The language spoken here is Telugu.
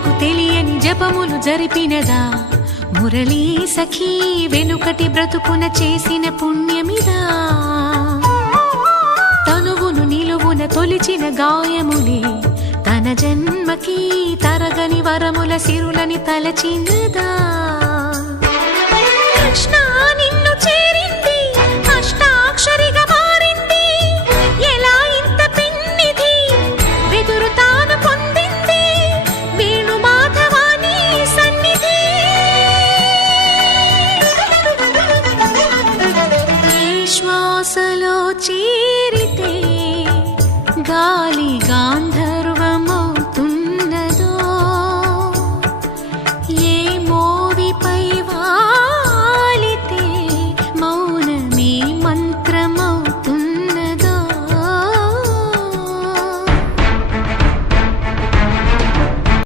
జనులకు తెలియని జపములు జరిపినదా మురళీ సఖీ వెనుకటి బ్రతుకున చేసిన పుణ్యమిదా తనువును నిలువున తొలిచిన గాయములే తన జన్మకి తరగని వరముల సిరులని తలచినదా కృష్ణాని